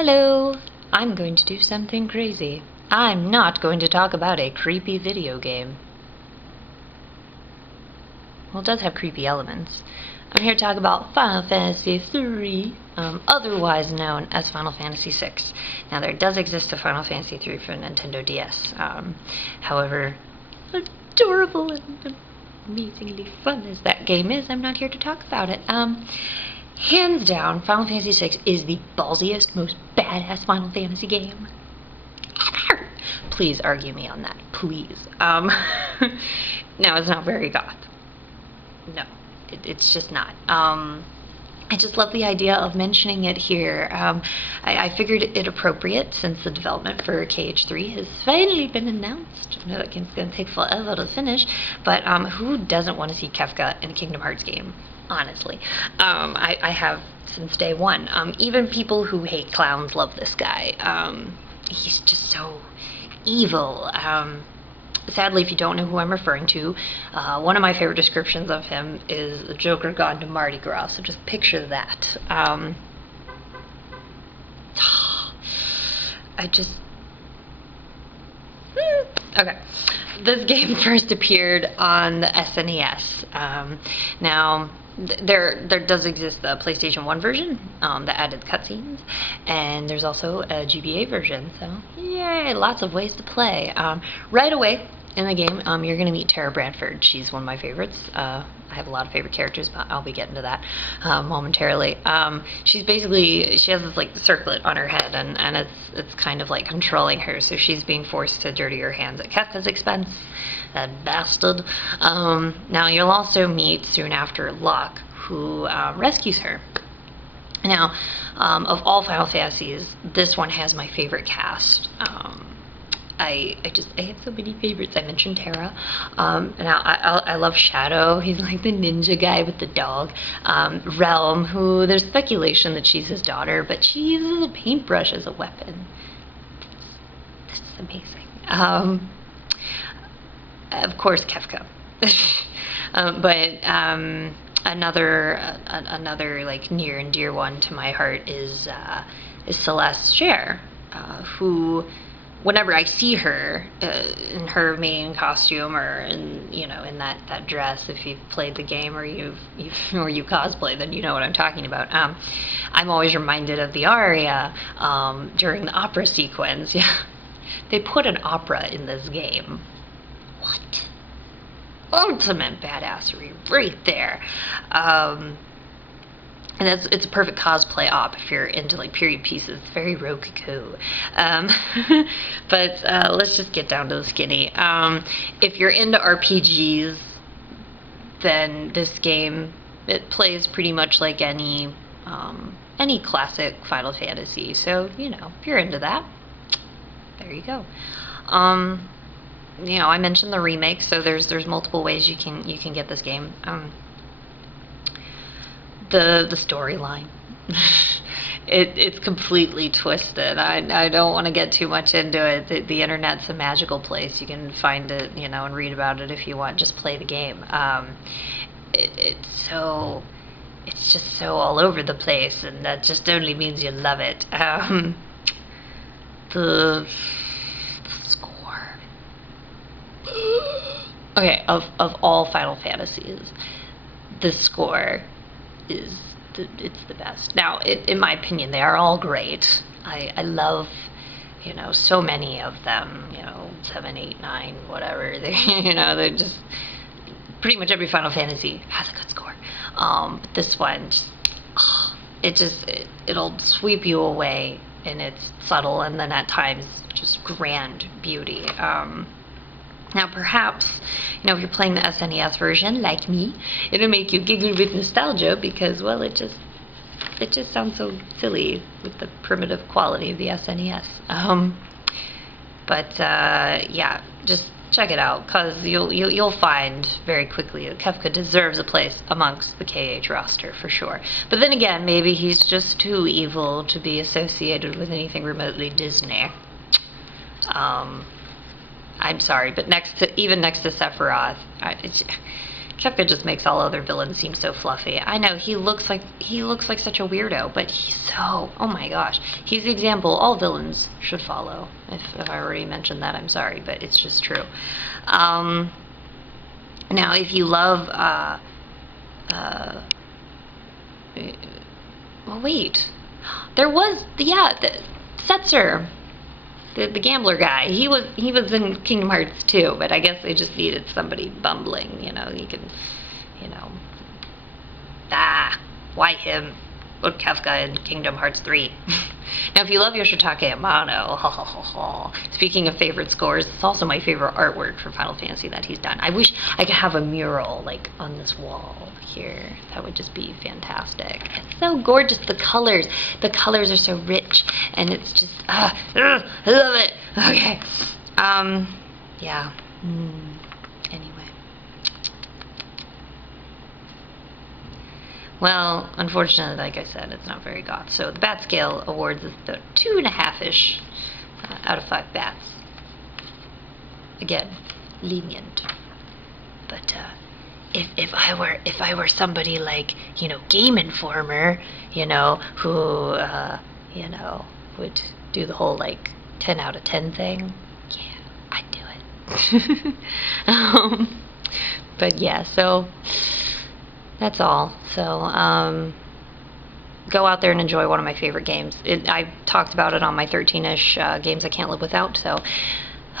Hello! I'm going to do something crazy. I'm not going to talk about a creepy video game. Well, it does have creepy elements. I'm here to talk about Final Fantasy III, otherwise known as Final Fantasy VI. Now, there does exist a Final Fantasy III for Nintendo DS. However, adorable and amazingly fun as that game is, I'm not here to talk about it. Hands down, Final Fantasy VI is the ballsiest, most badass Final Fantasy game ever. Please argue me on that, please. No, it's not very goth. No, it's just not. I just love the idea of mentioning it here. I figured it appropriate since the development for KH3 has finally been announced. I know that game's going to take forever to finish, but who doesn't want to see Kefka in a Kingdom Hearts game? Honestly. I have since day one. Even people who hate clowns love this guy. He's just so evil. Sadly, if you don't know who I'm referring to, one of my favorite descriptions of him is the Joker gone to Mardi Gras, so just picture that. Okay. This game first appeared on the SNES. Now, there does exist the PlayStation 1 version that added cutscenes, and there's also a GBA version, so yay, lots of ways to play. Right away in the game, you're going to meet Tara Branford. She's one of my favorites. I have a lot of favorite characters, but I'll be getting to that momentarily. She has this like circlet on her head, and it's kind of like controlling her, so she's being forced to dirty her hands at Kefka's expense. That bastard. Now you'll also meet soon after Locke, who rescues her. Now, of all Final Fantasies, this one has my favorite cast. I have so many favorites. I mentioned Terra. Now I love Shadow. He's like the ninja guy with the dog. Realm, who there's speculation that she's his daughter, but she uses a paintbrush as a weapon. This is amazing. Of course, Kefka. But another like near and dear one to my heart is Celeste Cher, who, whenever I see her in her main costume or in that dress, if you've played the game or you cosplay, then you know what I'm talking about. I'm always reminded of the aria during the opera sequence. Yeah, they put an opera in this game. What? Ultimate badassery right there. And it's a perfect cosplay op if you're into like period pieces. It's very rococo. But let's just get down to the skinny. If you're into RPGs, then this game, it plays pretty much like any classic Final Fantasy. So if you're into that, there you go. I mentioned the remake, so there's multiple ways you can get this game. The storyline, it's completely twisted. I don't want to get too much into it. The internet's a magical place. You can find it, and read about it if you want. Just play the game. It's just so all over the place, and that just only means you love it. The score. Okay, of all Final Fantasies, the score it's the best. Now, in my opinion, they are all great. I love, so many of them. 7, 8, 9, whatever. They're just pretty much every Final Fantasy has a good score. But this one, it'll sweep you away in its subtle and then at times just grand beauty. Now, perhaps, if you're playing the SNES version, like me, it'll make you giggle with nostalgia because, well, it just sounds so silly with the primitive quality of the SNES. Yeah, just check it out because you'll find very quickly that Kefka deserves a place amongst the KH roster for sure. But then again, maybe he's just too evil to be associated with anything remotely Disney. I'm sorry, but even next to Sephiroth, Kefka just makes all other villains seem so fluffy. I know he looks like such a weirdo, but he's so, oh my gosh, he's the example all villains should follow. If I already mentioned that, I'm sorry, but it's just true. Now, if you love, well, wait, there was, yeah, Setzer. The gambler guy, he was in Kingdom Hearts 2, but I guess they just needed somebody bumbling, you know, why him? Put Kefka in Kingdom Hearts 3. Now, if you love Yoshitake Amano, speaking of favorite scores, it's also my favorite artwork for Final Fantasy that he's done. I wish I could have a mural, like, on this wall here. That would just be fantastic. It's so gorgeous. The colors are so rich, and it's just, I love it. Okay. Yeah. Anyway. Well, unfortunately, like I said, it's not very goth. So the bat scale awards is the 2.5-ish out of 5 bats. Again, lenient. But if I were somebody like, you know, Game Informer, you know, who would do the whole like 10 out of 10 thing, yeah, I'd do it. But yeah, so that's all. So, go out there and enjoy one of my favorite games. I talked about it on my 13-ish games I can't live without. So,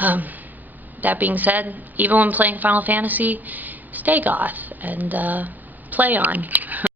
that being said, even when playing Final Fantasy, stay goth and play on.